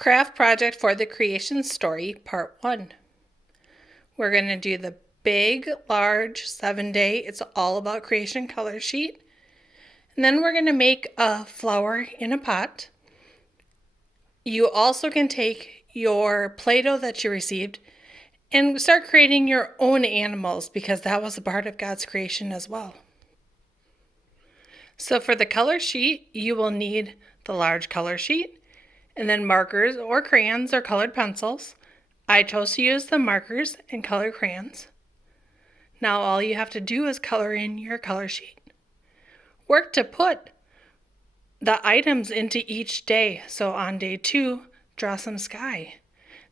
Craft project for the creation story, part 1. We're going to do the big, large 7-day, it's all about creation color sheet. And then we're going to make a flower in a pot. You also can take your Play-Doh that you received and start creating your own animals because that was a part of God's creation as well. So for the color sheet, you will need the large color sheet, and then markers or crayons or colored pencils. I chose to use the markers and colored crayons. Now all you have to do is color in your color sheet. Work to put the items into each day. So on day 2, draw some sky.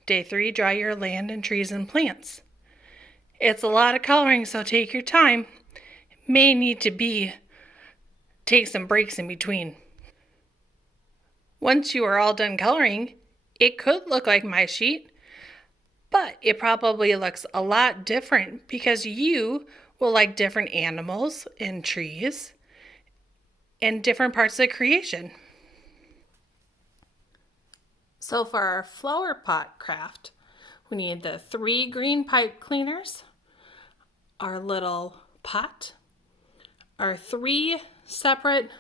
Day 3, draw your land and trees and plants. It's a lot of coloring, so take your time. It may need to take some breaks in between. Once you are all done coloring, it could look like my sheet, but it probably looks a lot different because you will like different animals and trees and different parts of creation. So for our flower pot craft, we need the 3 green pipe cleaners, our little pot, our 3 separate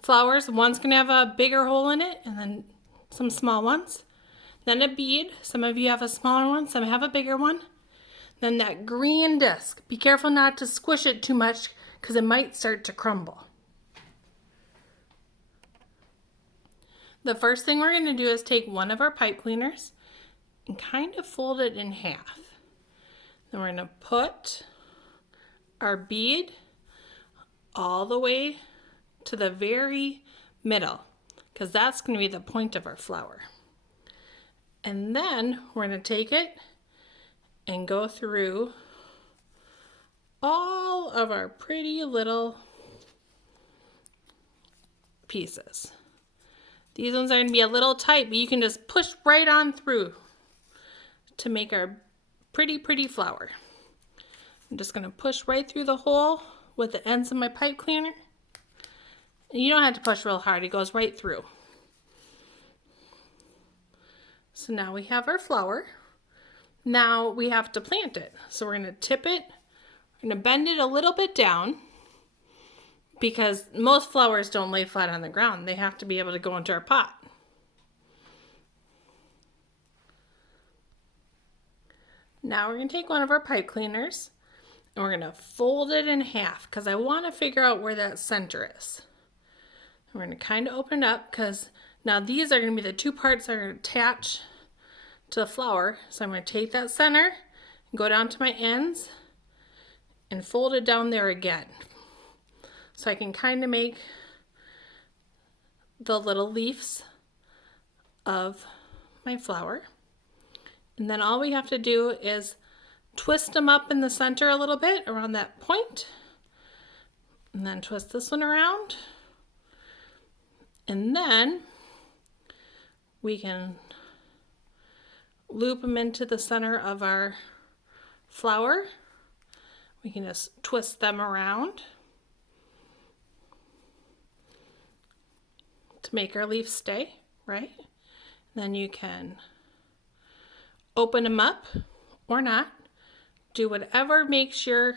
flowers. One's going to have a bigger hole in it and then some small ones. Then a bead. Some of you have a smaller one, some have a bigger one. Then that green disc. Be careful not to squish it too much because it might start to crumble. The first thing we're going to do is take one of our pipe cleaners and kind of fold it in half. Then we're going to put our bead all the way to the very middle because that's going to be the point of our flower. And then we're going to take it and go through all of our pretty little pieces. These ones are going to be a little tight, but you can just push right on through to make our pretty flower. I'm just going to push right through the hole with the ends of my pipe cleaner. And you don't have to push real hard, it goes right through. So now we have our flower. Now we have to plant it. So we're going to tip it, we're going to bend it a little bit down because most flowers don't lay flat on the ground. They have to be able to go into our pot. Now we're going to take one of our pipe cleaners and we're going to fold it in half because I want to figure out where that center is. We're going to kind of open it up because now these are going to be the 2 parts that are going to attach to the flower. So I'm going to take that center and go down to my ends and fold it down there again. So I can kind of make the little leaves of my flower. And then all we have to do is twist them up in the center a little bit around that point. And then twist this one around. And then we can loop them into the center of our flower. We can just twist them around to make our leaf stay, right? Then you can open them up or not. Do whatever makes your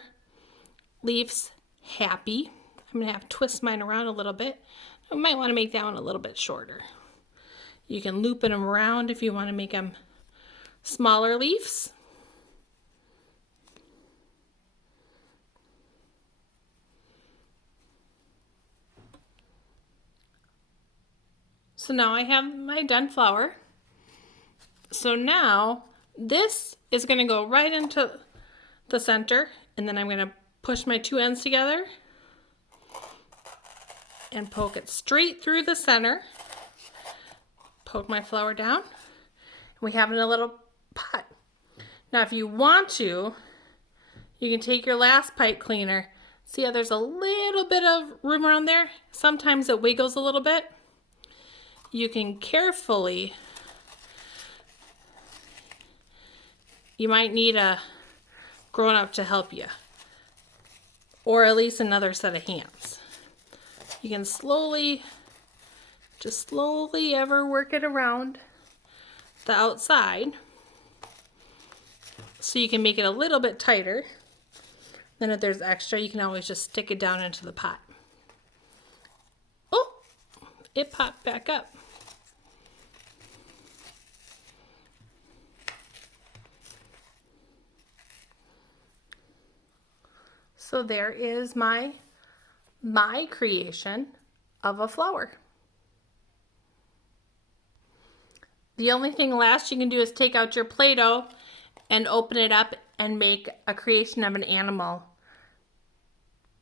leaves happy. I'm gonna have to twist mine around a little bit. I might want to make that one a little bit shorter. You can loop them around if you want to make them smaller leaves. So now I have my done flower. So now this is going to go right into the center, and then I'm going to push my 2 ends together and poke it straight through the center. Poke my flower down. And we have it in a little pot. Now if you want to, you can take your last pipe cleaner. See how there's a little bit of room around there? Sometimes it wiggles a little bit. You can carefully, you might need a grown-up to help you, or at least another set of hands. You can slowly, just slowly ever work it around the outside so you can make it a little bit tighter. Then if there's extra, you can always just stick it down into the pot. Oh, it popped back up. So there is my creation of a flower. The only thing last you can do is take out your Play-Doh and open it up and make a creation of an animal.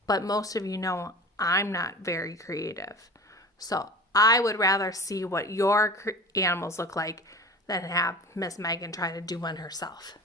But most of you know I'm not very creative. So I would rather see what your animals look like than have Miss Megan try to do one herself.